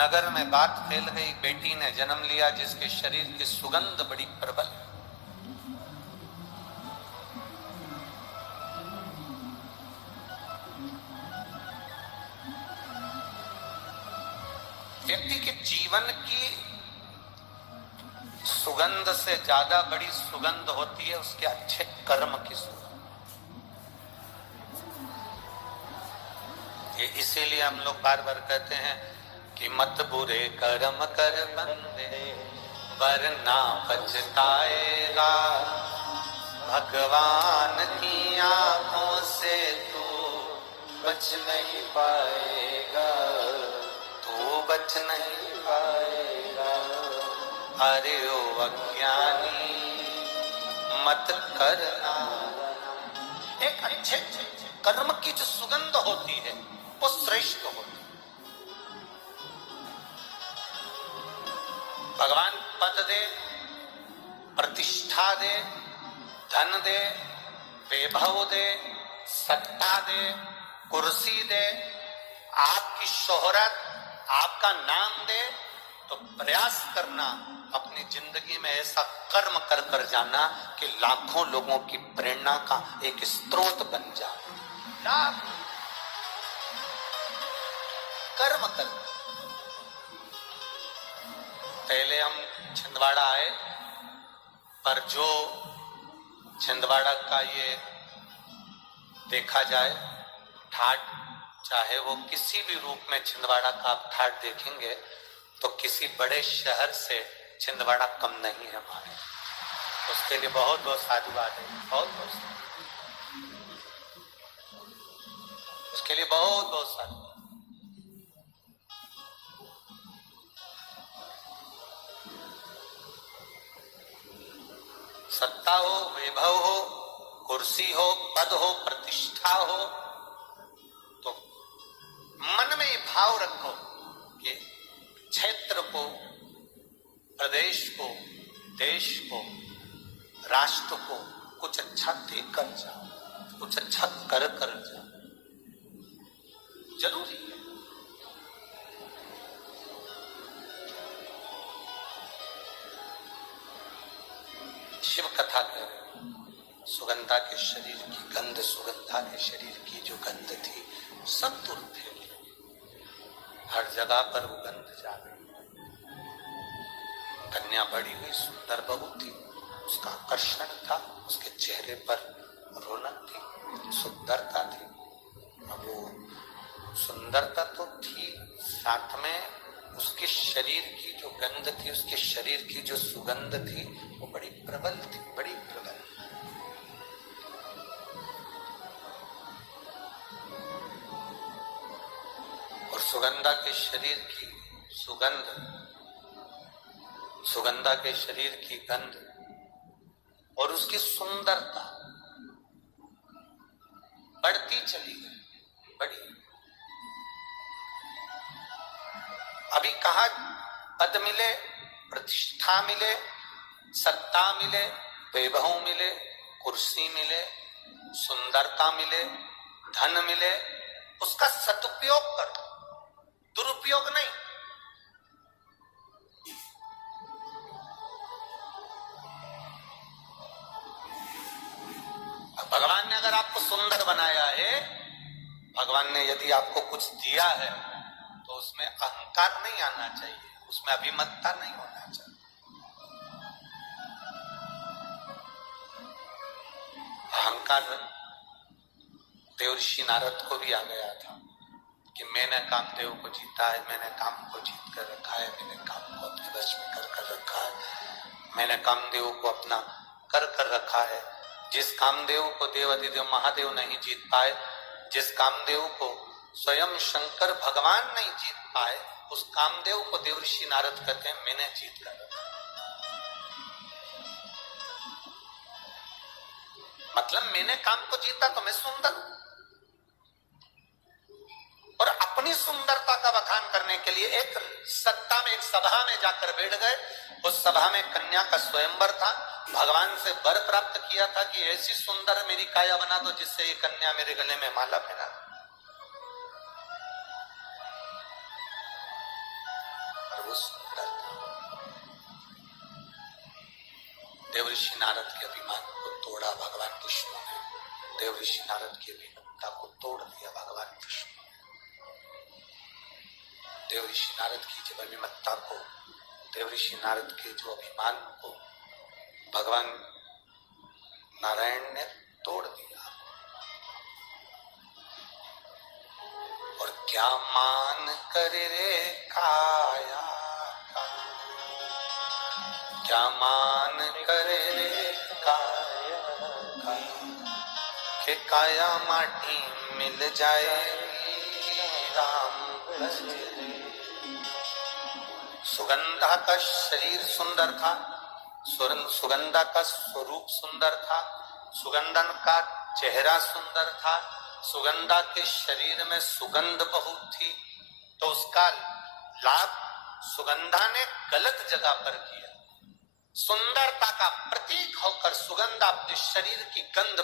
नगर में बात फैल गई, बेटी ने जन्म लिया जिसके शरीर की सुगंध बड़ी प्रबल। व्यक्ति के जीवन की सुगंध से ज्यादा बड़ी सुगंध होती है उसके अच्छे कर्म की सुगंध। ये इसीलिए हम लोग बार बार कहते हैं कि मत बुरे कर्म कर बंदे वरना पछताएगा, भगवान की आंखों से तू बच नहीं पाएगा, तू बच नहीं पाएगा। अरे ओ अज्ञानी मत करना। एक अच्छे कर्म की जो सुगंध होती है वो श्रेष्ठ होती है। भगवान पद दे, प्रतिष्ठा दे, धन दे, वैभव दे, सत्ता दे, कुर्सी दे, आपकी शोहरत, आपका नाम दे, तो प्रयास करना अपनी जिंदगी में ऐसा कर्म कर कर जाना कि लाखों लोगों की प्रेरणा का एक स्रोत बन जाए। कर्म कर। पहले हम छिंदवाड़ा आए, पर जो छिंदवाड़ा का ये देखा जाए ठाट, चाहे वो किसी भी रूप में छिंदवाड़ा का आप ठाट देखेंगे तो किसी बड़े शहर से छिंदवाड़ा कम नहीं है हमारे। उसके लिए बहुत बहुत साधुवाद है, बहुत बहुत, उसके लिए बहुत बहुत साधुवाद। सत्ता हो, वैभव हो, कुर्सी हो, पद हो, प्रतिष्ठा हो, तो मन में ये भाव रखो कि क्षेत्र को, प्रदेश को, देश को, राष्ट्र को कुछ अच्छा देकर जाओ, कुछ अच्छा कर कर जाओ। जरूरी है। शिव कथा कर सुगंधा के शरीर की गंध, सुगंधा के शरीर की जो गंध थी सब दूर फैल गई, हर जगह पर वो गंध जा रही। कन्या बड़ी हुई, सुंदर बहू थी, उसका आकर्षण था, उसके चेहरे पर रौनक थी, सुंदरता थी। अब वो सुंदरता तो थी, साथ में उसके शरीर की जो गंध थी, उसके शरीर की जो सुगंध थी वो बड़ी प्रबल थी, बड़ी प्रबल। और सुगंधा के शरीर की सुगंध, सुगंधा के शरीर की गंध और उसकी सुंदरता बढ़ती चली गई, बड़ी। अभी कहा पद मिले, प्रतिष्ठा मिले, सत्ता मिले, वैभव मिले, कुर्सी मिले, सुंदरता मिले, धन मिले, उसका सदुपयोग करो, दुरुपयोग नहीं। भगवान ने अगर आपको सुंदर बनाया है, भगवान ने यदि आपको कुछ दिया है तो उसमें अहंकार नहीं आना चाहिए, उसमें अभिमतता नहीं होना चाहिए। अहंकार देवर्षि नारद को भी आ गया था कि मैंने कामदेव को जीता है, मैंने काम को जीत कर रखा है, मैंने काम को अपने वश में कर रखा है, मैंने कामदेव को अपना कर रखा है। जिस कामदेव को देवाधिदेव महादेव नहीं जीत पाए, जिस कामदेव को स्वयं शंकर भगवान नहीं जीत पाए, उस कामदेव को देवर्षि नारद कहते हैं मैंने जीत कर रखा। मतलब मैंने काम को जीता तो मैं सुंदर हूं। और अपनी सुंदरता का बखान करने के लिए एक सत्ता में, एक सभा में जाकर बैठ गए। उस सभा में कन्या का स्वयंवर था। भगवान से वर प्राप्त किया था कि ऐसी सुंदर मेरी काया बना दो जिससे ये कन्या मेरे गले में माला पहना दे। वो सुंदर था। देवऋषि नारद के अभिमान को तोड़ा भगवान विष्णु ने, देवऋषि नारद की अभिमत्ता को तोड़ दिया भगवान विष्णु ने। देवऋषि नारद की जब अभिमत्ता को, देवऋषि नारद के जो अभिमान को भगवान नारायण ने तोड़ दिया। और क्या मान करे रे काया का, क्या मान करे रे काया का, कि काया माटी मिल जाए राम भजे। सुगंधा का शरीर सुंदर था, सुगंधा का स्वरूप सुंदर था, सुगंधन का चेहरा सुंदर था, सुगंधा के शरीर में सुगंध बहुत थी, तो उसका लाभ सुगंधा ने गलत जगह पर किया। सुंदरता का प्रतीक होकर सुगंधा अपने शरीर की गंध